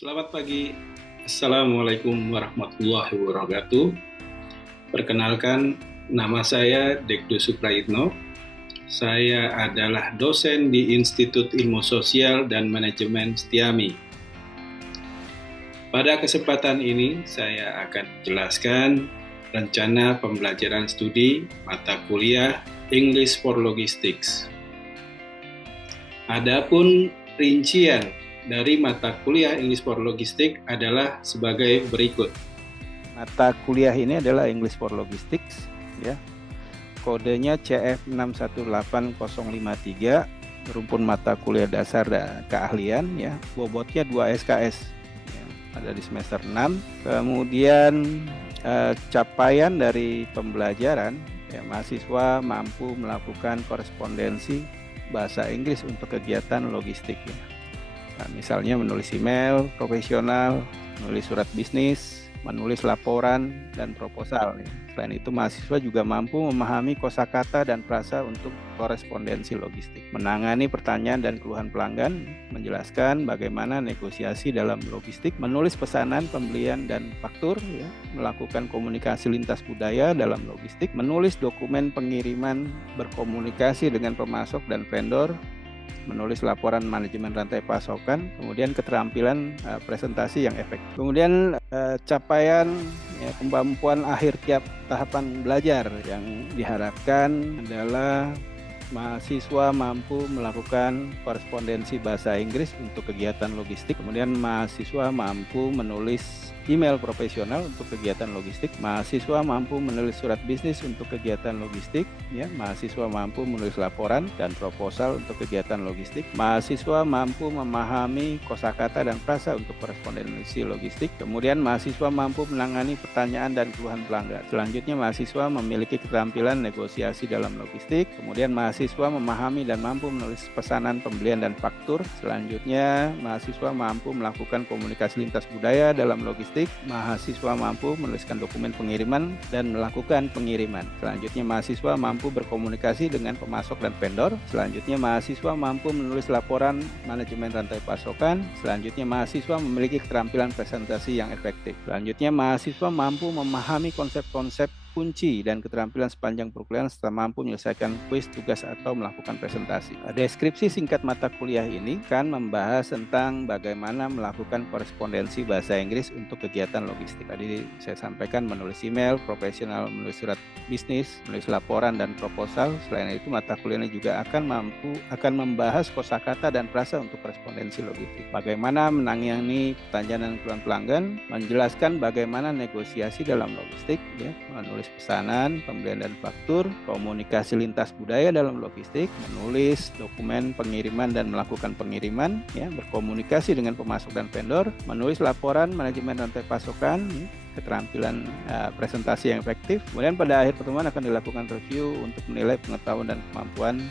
Selamat pagi. Assalamualaikum warahmatullahi wabarakatuh. Perkenalkan, nama saya Dekdo Suprayitno. Saya adalah dosen di Institut Ilmu Sosial dan Manajemen Setiami. Pada kesempatan ini, saya akan menjelaskan rencana pembelajaran studi mata kuliah English for Logistics. Adapun rincian dari mata kuliah English for Logistics adalah sebagai berikut. Mata kuliah ini adalah English for Logistics, ya. Kodenya CF618053, rumpun mata kuliah dasar dan keahlian, ya. Bobotnya 2 SKS, ya. Ada di semester 6. Kemudian capaian dari pembelajaran, ya, mahasiswa mampu melakukan korespondensi bahasa Inggris untuk kegiatan logistik, ya. Nah, misalnya menulis email profesional, menulis surat bisnis, menulis laporan dan proposal. Selain itu, mahasiswa juga mampu memahami kosakata dan frasa untuk korespondensi logistik, menangani pertanyaan dan keluhan pelanggan, menjelaskan bagaimana negosiasi dalam logistik, menulis pesanan pembelian dan faktur, ya, melakukan komunikasi lintas budaya dalam logistik, menulis dokumen pengiriman, berkomunikasi dengan pemasok dan vendor, menulis laporan manajemen rantai pasokan, kemudian keterampilan presentasi yang efektif. Kemudian capaian, ya, kemampuan akhir tiap tahapan belajar yang diharapkan adalah mahasiswa mampu melakukan korespondensi bahasa Inggris untuk kegiatan logistik, kemudian mahasiswa mampu menulis email profesional untuk kegiatan logistik, mahasiswa mampu menulis surat bisnis untuk kegiatan logistik, ya, mahasiswa mampu menulis laporan dan proposal untuk kegiatan logistik, mahasiswa mampu memahami kosakata dan frasa untuk korespondensi logistik, kemudian mahasiswa mampu menangani pertanyaan dan keluhan pelanggan. Selanjutnya, mahasiswa memiliki keterampilan negosiasi dalam logistik, kemudian mahasiswa memahami dan mampu menulis pesanan pembelian dan faktur. Selanjutnya, mahasiswa mampu melakukan komunikasi lintas budaya dalam logistik, mahasiswa mampu menuliskan dokumen pengiriman dan melakukan pengiriman. Selanjutnya, mahasiswa mampu berkomunikasi dengan pemasok dan vendor. Selanjutnya, mahasiswa mampu menulis laporan manajemen rantai pasokan. Selanjutnya, mahasiswa memiliki keterampilan presentasi yang efektif. Selanjutnya, mahasiswa mampu memahami konsep-konsep kunci dan keterampilan sepanjang perkuliahan serta mampu menyelesaikan kuis, tugas, atau melakukan presentasi. Deskripsi singkat mata kuliah ini kan membahas tentang bagaimana melakukan korespondensi bahasa Inggris untuk kegiatan logistik. Tadi saya sampaikan menulis email profesional, menulis surat bisnis, menulis laporan dan proposal. Selain itu, mata kuliah ini juga akan membahas kosakata dan frasa untuk korespondensi logistik. Bagaimana menangani pertanyaan dan keluhan pelanggan, menjelaskan bagaimana negosiasi dalam logistik, ya, menulis pesanan, pembelian dan faktur, komunikasi lintas budaya dalam logistik, menulis dokumen pengiriman dan melakukan pengiriman, ya, berkomunikasi dengan pemasok dan vendor, menulis laporan manajemen rantai pasokan, ya, keterampilan presentasi yang efektif. Kemudian pada akhir pertemuan akan dilakukan review untuk menilai pengetahuan dan kemampuan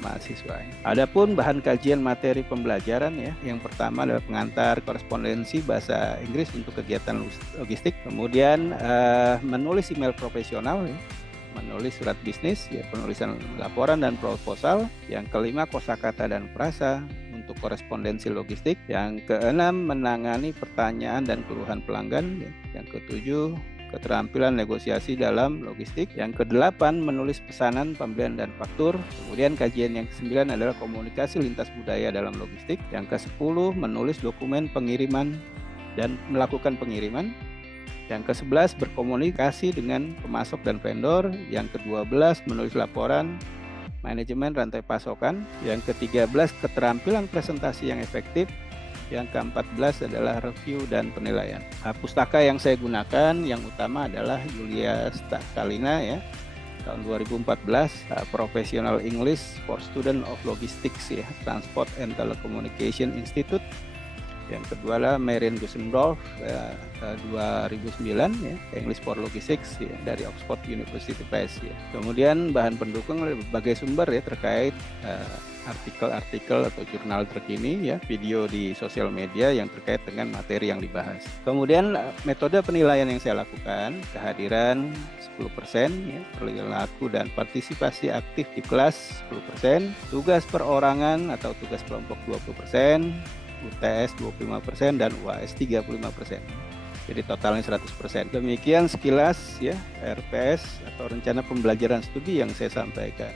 mahasiswa. Adapun bahan kajian materi pembelajaran, ya, yang pertama adalah pengantar korespondensi bahasa Inggris untuk kegiatan logistik, kemudian menulis email profesional, ya, menulis surat bisnis, ya, penulisan laporan dan proposal. Yang kelima, kosakata dan frasa untuk korespondensi logistik. Yang keenam, menangani pertanyaan dan keluhan pelanggan, ya. Yang ketujuh, keterampilan negosiasi dalam logistik. Yang kedelapan, menulis pesanan, pembelian dan faktur. Kemudian kajian yang ke-9 adalah komunikasi lintas budaya dalam logistik. Yang ke-10, menulis dokumen pengiriman dan melakukan pengiriman. Yang ke-11, berkomunikasi dengan pemasok dan vendor. Yang ke-12, menulis laporan manajemen rantai pasokan. Yang ke-13, keterampilan presentasi yang efektif. Yang ke-14 adalah review dan penilaian. Pustaka yang saya gunakan yang utama adalah Yulia Stakalina, ya, tahun 2014, Professional English for Student of Logistics, ya, Transport and Telecommunication Institute. Yang kedua adalah Marian Gusendorf, 2009, ya, English for Logistics, ya, dari Oxford University Press, ya. Kemudian bahan pendukung berbagai sumber, ya, terkait artikel-artikel atau jurnal terkini, ya, video di sosial media yang terkait dengan materi yang dibahas. Kemudian metode penilaian yang saya lakukan, kehadiran 10%, ya, perilaku dan partisipasi aktif di kelas 10%, tugas perorangan atau tugas kelompok 20%, UTS 25% dan UAS 35%. Jadi totalnya 100%. Demikian sekilas ya RPS atau rencana pembelajaran studi yang saya sampaikan.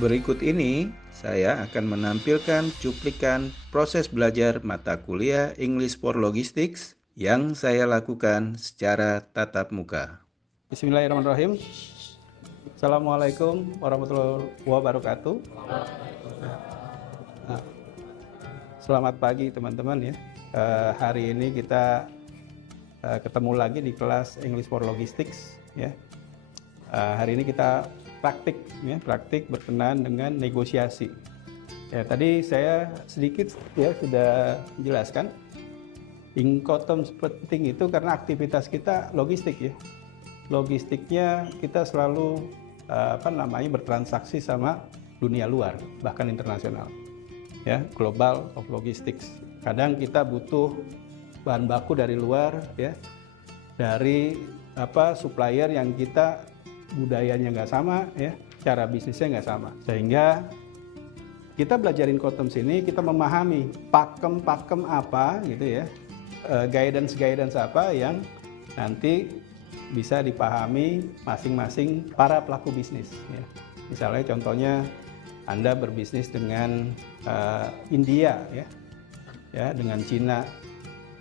Berikut ini saya akan menampilkan cuplikan proses belajar mata kuliah English for Logistics yang saya lakukan secara tatap muka. Bismillahirrahmanirrahim. Assalamualaikum warahmatullahi wabarakatuh. Selamat pagi teman-teman ya. Hari ini kita ketemu lagi di kelas English for Logistics ya. Hari ini kita praktik berkenaan dengan negosiasi. Ya, tadi saya sedikit ya sudah menjelaskan Incoterms penting itu karena aktivitas kita logistik ya. Logistiknya kita selalu bertransaksi sama dunia luar, bahkan internasional. Ya, global of logistics. Kadang kita butuh bahan baku dari luar ya, dari supplier yang kita budayanya nggak sama ya, cara bisnisnya nggak sama, sehingga kita belajarin Incoterms ini kita memahami pakem apa gitu ya, guidance apa yang nanti bisa dipahami masing-masing para pelaku bisnis ya. Misalnya contohnya Anda berbisnis dengan India ya, dengan Cina,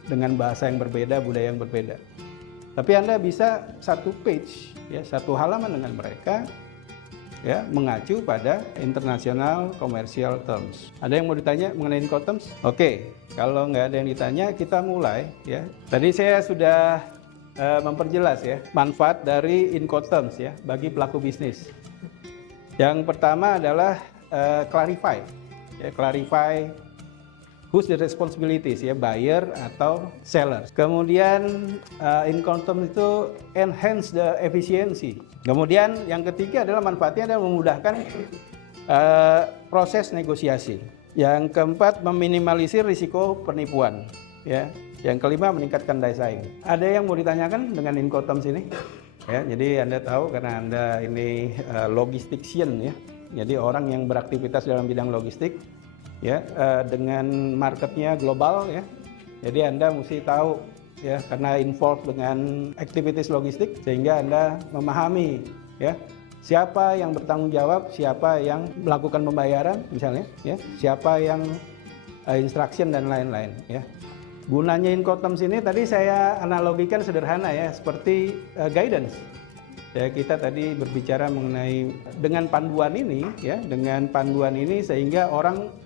dengan bahasa yang berbeda, budaya yang berbeda. Tapi Anda bisa satu page, ya, satu halaman dengan mereka, ya, mengacu pada International Commercial Terms. Ada yang mau ditanya mengenai Incoterms? Oke, kalau nggak ada yang ditanya, kita mulai. Ya. Tadi saya sudah memperjelas ya manfaat dari Incoterms ya bagi pelaku bisnis. Yang pertama adalah clarify, ya, clarify who's the responsibilities ya, buyer atau seller. Kemudian Incoterms itu enhance the efficiency. Kemudian yang ketiga adalah manfaatnya adalah memudahkan proses negosiasi. Yang keempat meminimalisir risiko penipuan. Ya. Yang kelima meningkatkan daya saing. Ada yang mau ditanyakan dengan Incoterms ini? Ya, jadi Anda tahu karena Anda ini logistician ya. Jadi orang yang beraktivitas dalam bidang logistik. Ya, dengan marketnya global ya, jadi Anda mesti tahu ya karena involved dengan activities logistik sehingga Anda memahami ya siapa yang bertanggung jawab, siapa yang melakukan pembayaran misalnya ya, siapa yang instruction dan lain-lain ya. Gunanya Incoterms ini tadi saya analogikan sederhana ya seperti guidance. Ya, kita tadi berbicara mengenai dengan panduan ini ya, dengan panduan ini sehingga orang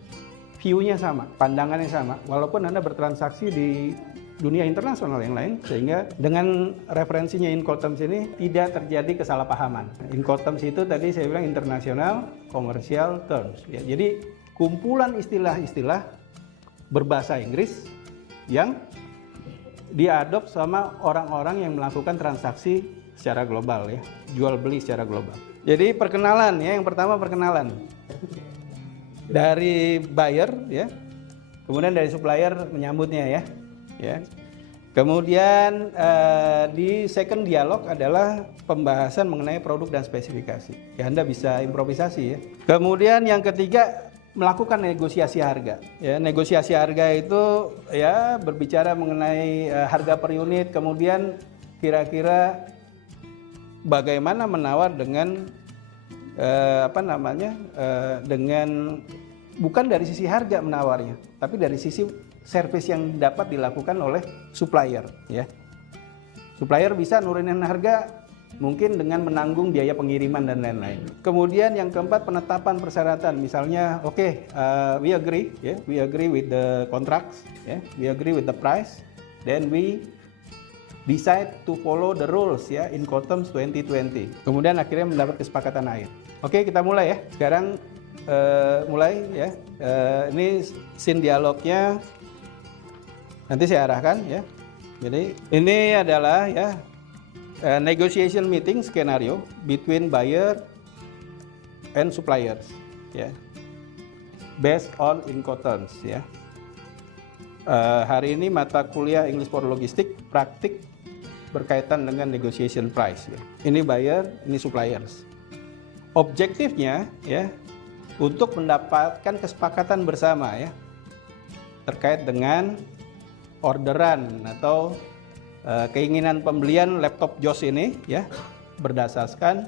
view-nya sama, pandangannya sama, walaupun Anda bertransaksi di dunia internasional yang lain, sehingga dengan referensinya Incoterms ini tidak terjadi kesalahpahaman. Incoterms itu tadi saya bilang International Commercial Terms. Ya, jadi kumpulan istilah-istilah berbahasa Inggris yang diadop sama orang-orang yang melakukan transaksi secara global ya, jual beli secara global. Jadi perkenalan ya, yang pertama perkenalan. Dari buyer ya, kemudian dari supplier menyambutnya ya. Kemudian di second dialog adalah pembahasan mengenai produk dan spesifikasi. Ya, Anda bisa improvisasi ya. Kemudian yang ketiga melakukan negosiasi harga. Ya, negosiasi harga itu ya berbicara mengenai harga per unit. Kemudian kira-kira bagaimana menawar dengan dengan bukan dari sisi harga menawarnya, tapi dari sisi service yang dapat dilakukan oleh supplier ya. Supplier bisa nurunin harga mungkin dengan menanggung biaya pengiriman dan lain-lain. Kemudian yang keempat penetapan persyaratan, misalnya we agree with the contracts ya, we agree with the price, then we decide to follow the rules ya Incoterms 2020. Kemudian akhirnya mendapat kesepakatan akhir. Oke, kita mulai ya. Sekarang mulai ya. Ini scene dialognya nanti saya arahkan ya. Jadi ini adalah ya negotiation meeting scenario between buyer and suppliers ya. Based on Incoterms ya. Hari ini mata kuliah English for Logistics praktik berkaitan dengan negotiation price ya. Ini buyer, ini suppliers. Objektifnya ya untuk mendapatkan kesepakatan bersama ya terkait dengan orderan atau keinginan pembelian laptop JOS ini ya, berdasarkan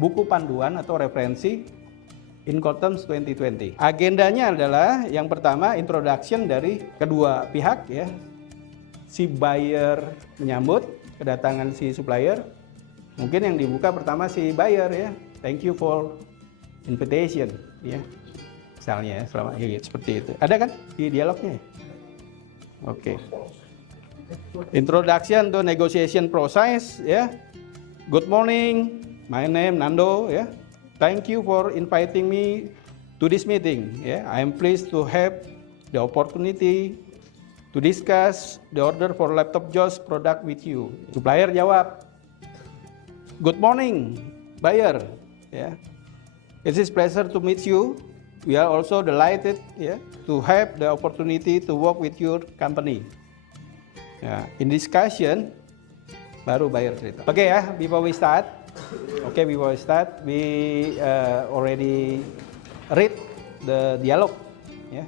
buku panduan atau referensi Incoterms 2020. Agendanya adalah yang pertama introduction dari kedua pihak ya. Si buyer menyambut kedatangan si supplier. Mungkin yang dibuka pertama si buyer ya. Thank you for invitation ya. Misalnya ya, selama ya, seperti itu. Ada kan di dialognya? Oke. Introduction to negotiation process ya. Good morning. My name Nando ya. Thank you for inviting me to this meeting. Yeah, I am pleased to have the opportunity to discuss the order for laptop JOS product with you. Supplier jawab, good morning, buyer. Yeah, it is pleasure to meet you. We are also delighted to have the opportunity to work with your company. Yeah, in discussion, baru buyer cerita. Oke ya, before we start, we already read the dialog. Ya.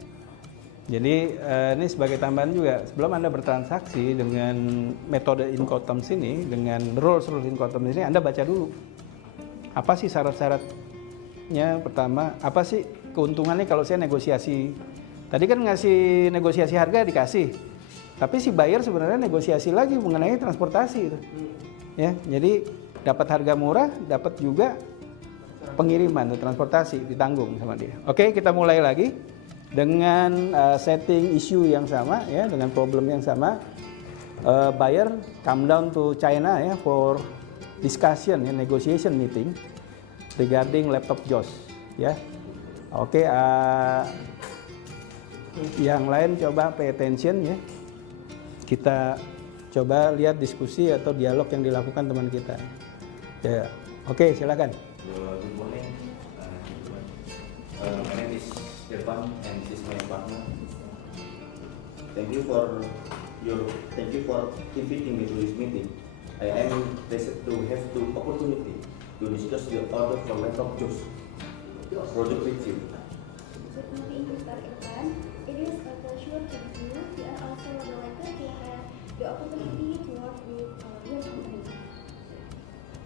Jadi ini sebagai tambahan juga, sebelum Anda bertransaksi dengan metode Incoterms ini, dengan rules Incoterms ini, Anda baca dulu. Apa sih syarat-syaratnya pertama? Apa sih keuntungannya kalau saya negosiasi? Tadi kan ngasih negosiasi harga dikasih, tapi si buyer sebenarnya negosiasi lagi mengenai transportasi itu. Ya, jadi dapat harga murah, dapat juga pengiriman atau transportasi ditanggung sama dia. Oke, kita mulai lagi dengan setting issue yang sama ya, dengan problem yang sama. Buyer come down to China ya for discussion ya, negotiation meeting regarding laptop JOS ya. Oke, yang lain coba pay attention ya. Kita coba lihat diskusi atau dialog yang dilakukan teman kita. Ya, oke, silakan. Good morning. My name is Irfan and this is my partner. Thank you for inviting me to this meeting. I am pleased to have the opportunity to discuss the order for laptop JOS project with you. Good morning, Mr. Irfan. It is a pleasure to meet you. We are also delighted to have the opportunity to work with your company.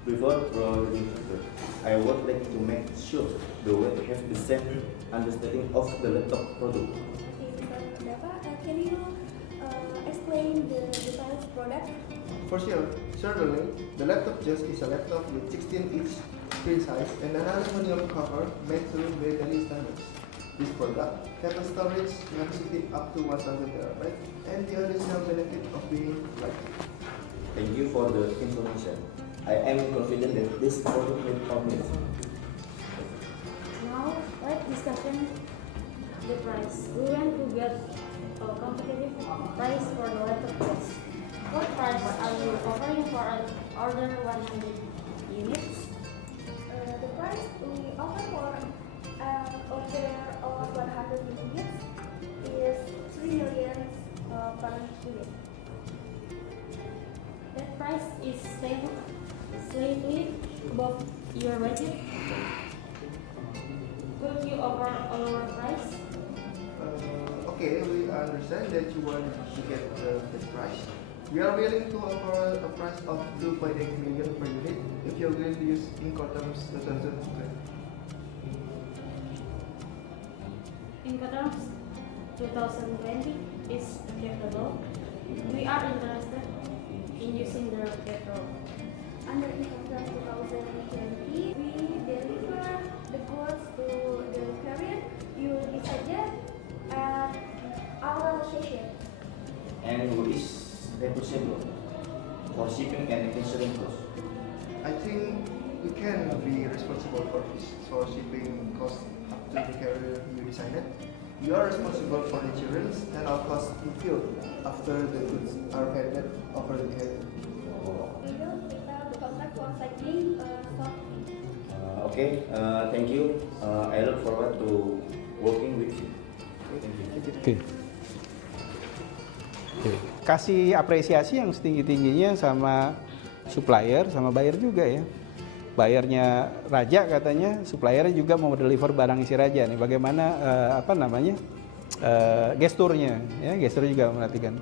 Before proceeding further, I would like to make sure the way have the same understanding of the laptop product. Okay, Mr. Dava, can you explain the details product? For sure, certainly, the laptop JOS is a laptop with 16-inch screen size and an aluminum cover made to Benelli standards. This product has a storage capacity up to 1000 TB and the additional benefit of being lightweight. Thank you for the information. I am confident that this product will promise. Now, let's discussion the price. We want to get a competitive price for the laptop JOS. What price are you offering for an order 100 units? The price we offer for an order of 100 units is 3 million per unit. That price is slightly above your budget. Could you offer a lower price? Okay, we understand that you want to get this price. We are willing to offer a price of 2.8 million per unit if you agree to use Incoterms 2020. Incoterms 2020 is acceptable. We are interested in using the petrol. Under Incoterms 2020, we deliver the goods to the carrier. You decide at our location. And who is responsible for shipping and insurance costs? I think we can be responsible for shipping costs up to the carrier you decided. You are responsible for insurance and all costs incurred after the goods are handed over the carrier. We will prepare the contract for cycling shortly. Okay, thank you. I look forward to working with you. Thank you. Oke. Kasih apresiasi yang setinggi-tingginya sama supplier, sama buyer juga ya. Bayarnya raja katanya, suppliernya juga mau deliver barang isi raja nih. Bagaimana gesturnya, ya gestur juga memperhatikan.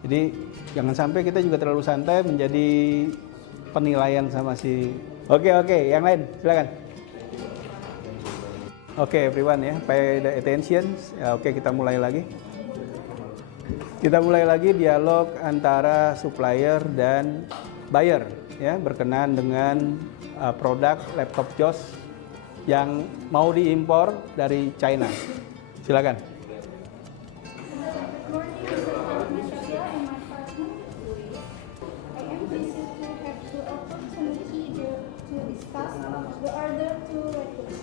Jadi jangan sampai kita juga terlalu santai menjadi penilaian sama si. Oke, yang lain silakan. Oke, everyone ya, pay the attention. Ya, oke, kita mulai lagi. Kita mulai lagi dialog antara supplier dan buyer ya, berkenaan dengan produk laptop JOS yang mau diimpor dari China. Silakan. The order to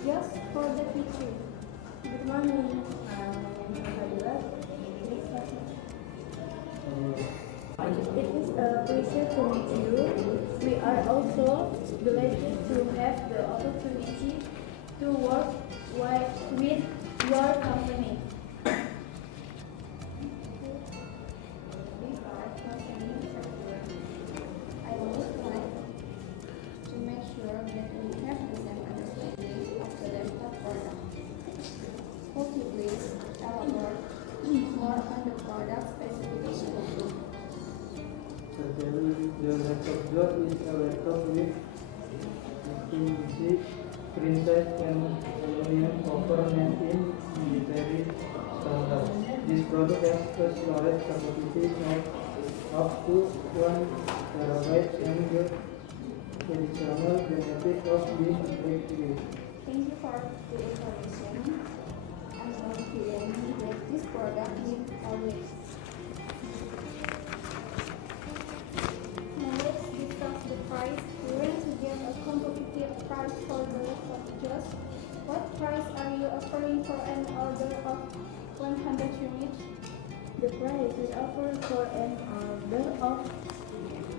just for the future. Good morning. It is a pleasure to meet you. We are also delighted to have the opportunity to work with your company. I would like to make sure that we have the same understanding of the laptop product. Could you please elaborate more on the product specification? Certainly, the laptop JOS is a laptop with 16-inch screen size and aluminum cover made in military standards. This product has a storage capacity of up to 1 terabyte and the additional benefit of being lightweight. Thank you for the information. I'm confident that this product meets our needs. Now let's discuss the price. We want to get a competitive price for the laptop JOS. What price are you offering for an order of 100 units? The price we offer for an order of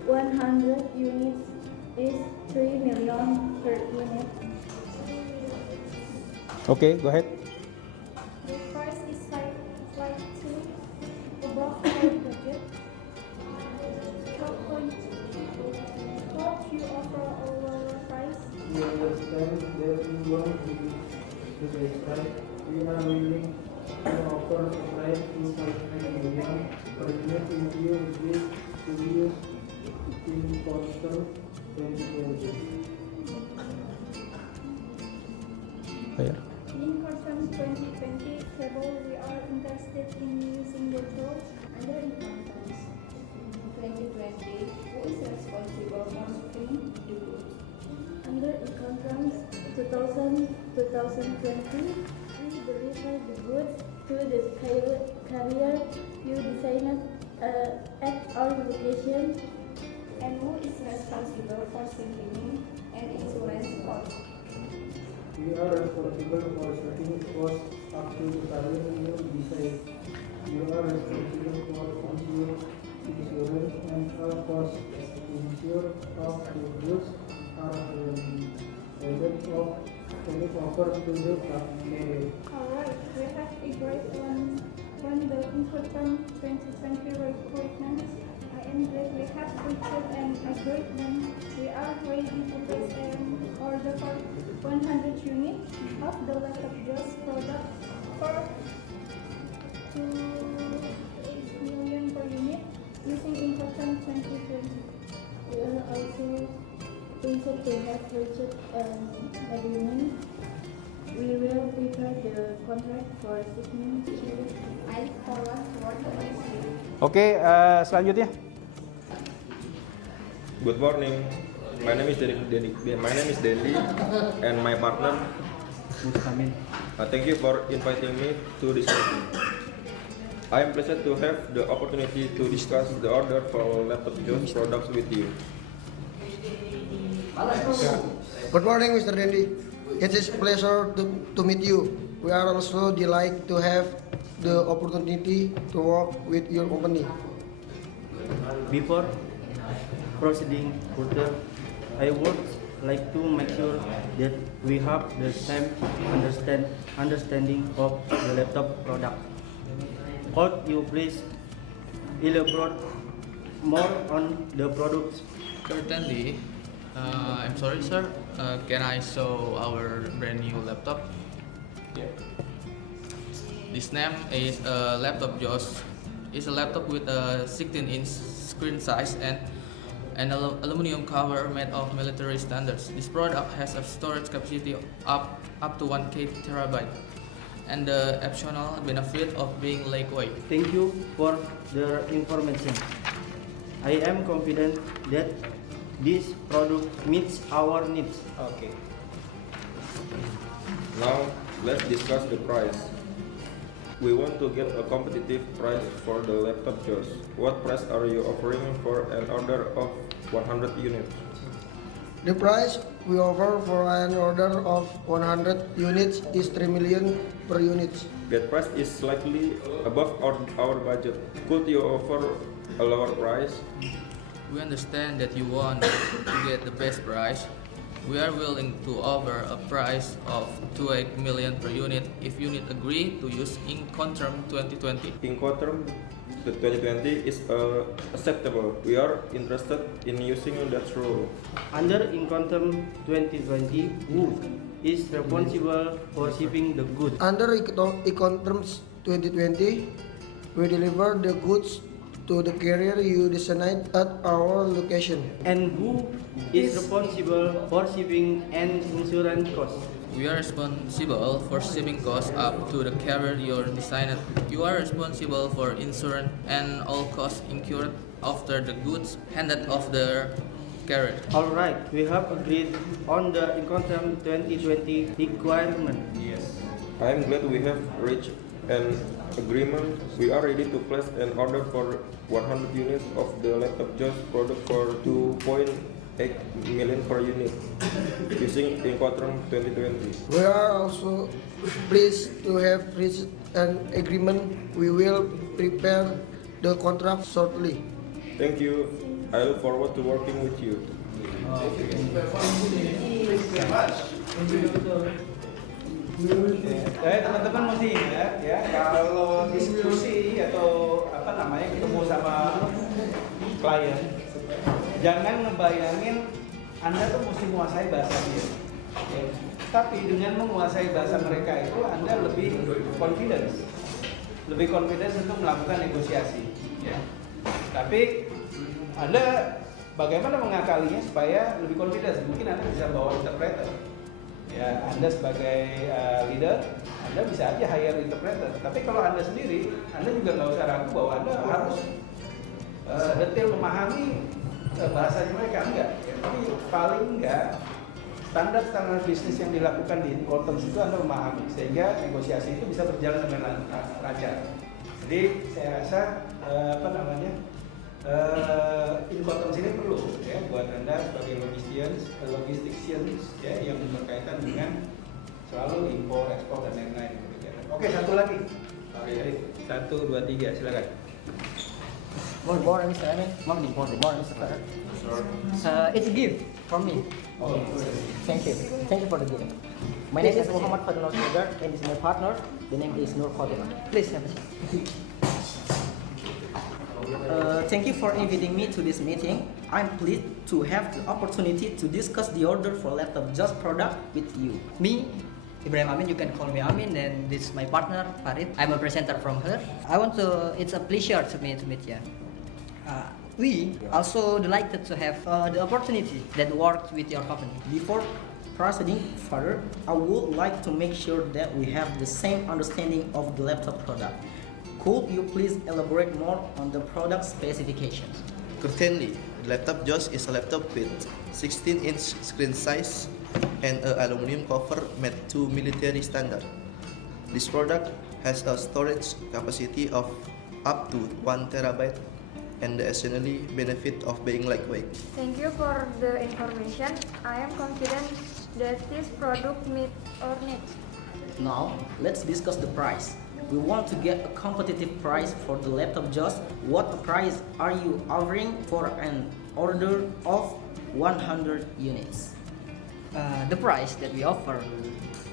100 units is 3 million per unit. Oke, go ahead. The price is slightly above our budget. How you offer a lower price? We understand that you want to be the best price. We are willing to offer a price to 5 million per unit in view of this to use in Portal 2020. Bayar. In Corton 2020 table, we are interested in using the tools under economics. In 2020, who is responsible for shipping the goods? Under Ecotrans 2020, we deliver the goods to the carrier you designed at our location. And who is responsible for shipping and insurance costs? We are responsible for setting costs up to the carrier you decide. You are responsible for insurance and our costs to ensure of the goods are offered to the carrier. Alright, we have agreed on the important 2020 requirements. I am glad we have reached an agreement. We are ready to place an order for 100 units of the laptop JOS product for 2 million per unit using important 2020. We are also pleased to have reached an agreement. We will prepare the contract for shipment. I look forward to working with you. Oke, selanjutnya. Good morning. My name is Dendi, and my partner. Thank you for inviting me to this meeting. I am pleased to have the opportunity to discuss the order for laptop JOS products with you. Good morning, Mr. Dendi. It is a pleasure to meet you. We are also delighted to have the opportunity to work with your company. Before proceeding further, I would like to make sure that we have the same understanding of the laptop product. Could you please elaborate more on the products? Certainly. I'm sorry, sir. Can I show our brand new laptop? This name is a laptop JOS. It's a laptop with a 16-inch screen size and an aluminum cover made of military standards. This product has a storage capacity up to 1K terabyte and the optional benefit of being lightweight. Thank you for the information. I am confident that this product meets our needs. Okay. Now, let's discuss the price. We want to get a competitive price for the laptop JOS. What price are you offering for an order of 100 units? The price we offer for an order of 100 units is 3 million per unit. That price is slightly above our budget. Could you offer a lower price? We understand that you want to get the best price. We are willing to offer a price of 2 million per unit if unit agree to use Incoterm 2020. Incoterm the 2020 is acceptable. We are interested in using that rule. Under Incoterm 2020, who is responsible for shipping the goods? Under Incoterms 2020, we deliver the goods to the carrier you designate at our location. And who is responsible for shipping and insurance costs? We are responsible for shipping costs up to the carrier you designed. You are responsible for insurance and all costs incurred after the goods handed off the carrier. Alright, we have agreed on the Incoterm 2020 requirement. Yes. I am glad we have reached an agreement. We are ready to place an order for 100 units of the laptop JOS product for 2.8 million per unit using Incoterm 2020. We are also pleased to have reached an agreement. We will prepare the contract shortly. Thank you. I look forward to working with you. Teman-teman mesti ingat ya, kalau diskusi atau ketemu sama klien, jangan ngebayangin Anda tuh mesti menguasai bahasa dia. Ya. Tapi dengan menguasai bahasa mereka itu Anda lebih confidence untuk melakukan negosiasi. Ya. Tapi Anda bagaimana mengakalinya supaya lebih confidence? Mungkin Anda bisa bawa interpreter. Ya, Anda sebagai leader, Anda bisa aja hire interpreter. Tapi kalau Anda sendiri, Anda juga nggak usah ragu bahwa Anda harus detail memahami bahasanya mereka, enggak. Ya, tapi paling enggak standar bisnis yang dilakukan di Incoterm itu Anda memahami sehingga negosiasi itu bisa berjalan dengan lancar. Jadi saya rasa Incoterm sini perlu ya buat Anda sebagai logisticians ya yang berkaitan dengan selalu impor, ekspor dan lain-lain. Oke, satu lagi. Jadi 1, 2, 3 silakan. Morning, Mr. Amin. Morning, Mr. Farah. It's a gift from me. Oh, Thank you for the gift. My name is Muhammad Fadlul Sudar and this is my partner. The name is Nur Khotima. Please have a seat. Thank you for inviting me to this meeting. I'm pleased to have the opportunity to discuss the order for laptop JOS product with you. Me, Ibrahim Amin, you can call me Amin, and this is my partner, Farid. I'm a presenter from her. It's a pleasure to meet you. We also delighted to have the opportunity that worked with your company. Before proceeding further, I would like to make sure that we have the same understanding of the laptop product. Could you please elaborate more on the product specifications? Currently, the laptop JOS is a laptop with 16-inch screen size and an aluminum cover made to military standard. This product has a storage capacity of up to 1 terabyte and the additional benefit of being lightweight. Thank you for the information. I am confident that this product meets our needs. Now, let's discuss the price. We want to get a competitive price for the laptop JOS. What price are you offering for an order of 100 units? The price that we offer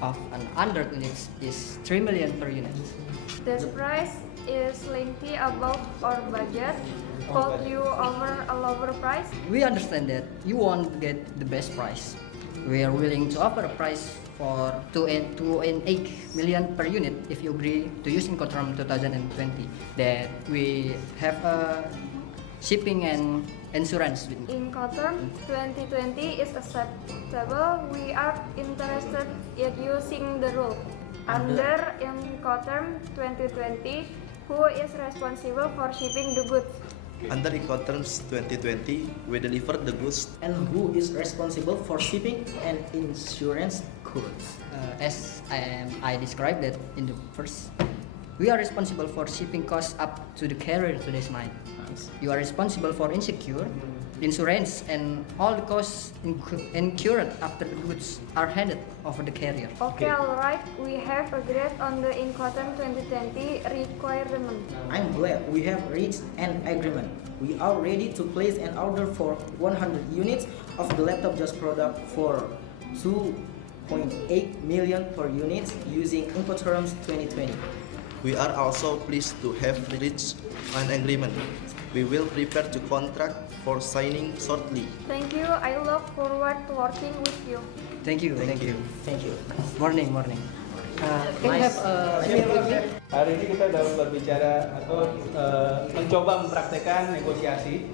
of an 100 units is 3 million per unit. This price is slightly above our budget. Could you offer a lower price? We understand that you want to get the best price. We are willing to offer a price for 2.8 million per unit if you agree to use Incoterm 2020. That we have a shipping and insurance. Incoterm 2020 is acceptable. We are interested in using the rule. Under Incoterm 2020, who is responsible for shipping the goods? Under Incoterms 2020, we deliver the goods. And who is responsible for shipping and insurance costs? As I described that in the first, we are responsible for shipping costs up to the carrier to this mine. You are responsible for insurance and all the costs incurred after the goods are handed over the carrier. Okay, alright. We have agreed on the Incoterm 2020 requirement. I'm glad we have reached an agreement. We are ready to place an order for 100 units of the Laptop Joss product for 2.8 million per unit using Incoterms 2020. We are also pleased to have reached an agreement. We will prepare to contract for signing shortly. Thank you. I look forward to working with you. Thank you. Morning. Can I have hari ini kita dapat berbicara atau mencoba mempraktekkan negosiasi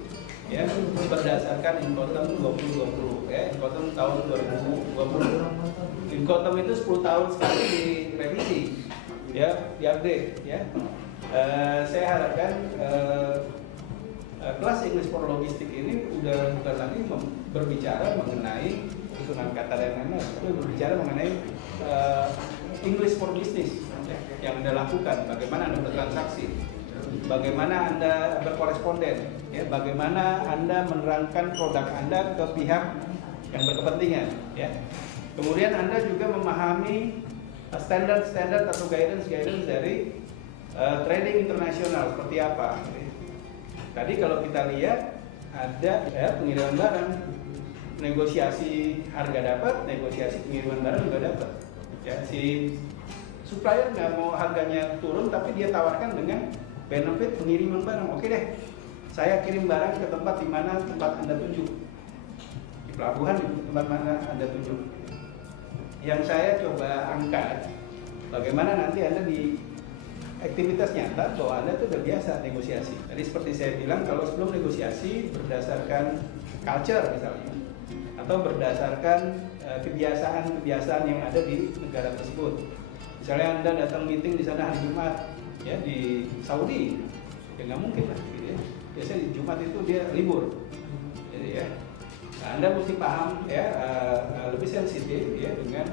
ya berdasarkan Incoterm 2020 ya Incoterm tahun 2020. Incoterm itu 10 tahun sekali direvisi ya diupdate ya. Saya harapkan kelas English for Logistik ini udah bukan lagi berbicara mengenai susunan kata dan lain-lain, tapi berbicara mengenai English for Business yang Anda lakukan, bagaimana Anda bertransaksi, bagaimana Anda berkoresponden, ya, bagaimana Anda menerangkan produk Anda ke pihak yang berkepentingan, ya. Kemudian Anda juga memahami standar-standar atau guidance dari trading internasional seperti apa. Tadi kalau kita lihat ada ya, pengiriman barang, negosiasi harga dapat, negosiasi pengiriman barang juga dapat. Ya, si supplier nggak mau harganya turun, tapi dia tawarkan dengan benefit pengiriman barang. Oke deh, saya kirim barang ke tempat di mana tempat Anda tunjuk, di pelabuhan di tempat mana Anda tunjuk. Yang saya coba angkat, bagaimana nanti Anda di aktivitas nyata bahwa Anda itu udah biasa negosiasi. Jadi seperti saya bilang, kalau sebelum negosiasi berdasarkan culture misalnya, atau berdasarkan kebiasaan-kebiasaan yang ada di negara tersebut. Misalnya Anda datang meeting di sana hari Jumat, ya di Saudi, ya nggak mungkin lah. Gitu ya. Biasanya di Jumat itu dia libur, jadi ya. Nah, Anda mesti paham ya lebih sensitif ya dengan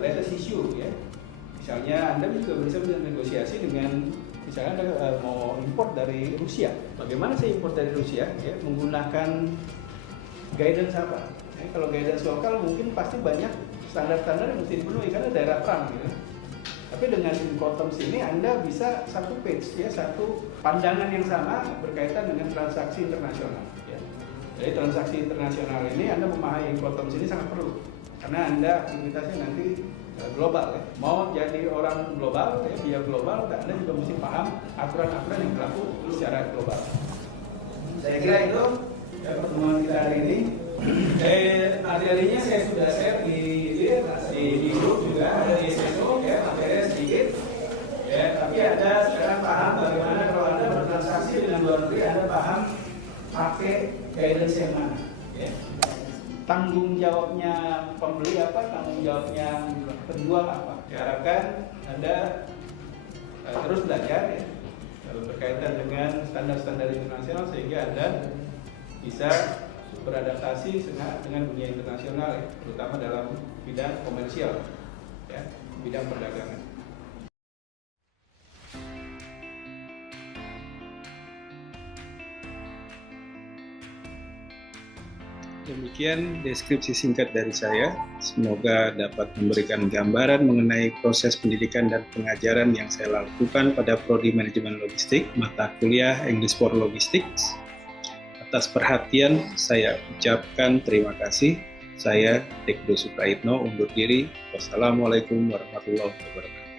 latest issue ya. Misalnya Anda juga bisa bernegosiasi dengan misalnya Anda mau import dari Rusia. Bagaimana saya import dari Rusia? Ya, menggunakan guidance apa? Ya, kalau guidance lokal mungkin pasti banyak standar-standar yang mesti dipenuhi karena daerah perang. Gitu. Tapi dengan Incoterms ini Anda bisa satu page, ya, satu pandangan yang sama berkaitan dengan transaksi internasional. Ya. Jadi transaksi internasional ini Anda memahami Incoterms ini sangat perlu karena Anda aktivitasnya nanti global ya. Mau jadi orang global ya, biar global, Anda juga mesti paham aturan-aturan yang berlaku secara global. Saya kira itu ya, pertemuan kita hari ini. Materinya saya sudah share di grup juga, ada di SSO ya, materinya sedikit. Ya, tapi Anda sekarang paham bagaimana kalau Anda bertransaksi dengan luar negeri, Anda paham pakai guidance yang mana ya. Tanggung jawabnya pembeli apa, tanggung jawabnya penjual apa. Diharapkan Anda terus belajar ya, berkaitan dengan standar-standar internasional sehingga Anda bisa beradaptasi dengan dunia internasional ya, terutama dalam bidang komersial ya, bidang perdagangan. Demikian deskripsi singkat dari saya. Semoga dapat memberikan gambaran mengenai proses pendidikan dan pengajaran yang saya lakukan pada Prodi Manajemen Logistik, mata kuliah English for Logistics. Atas perhatian, saya ucapkan terima kasih. Saya Tekdo Supraitno undur diri. Wassalamualaikum warahmatullahi wabarakatuh.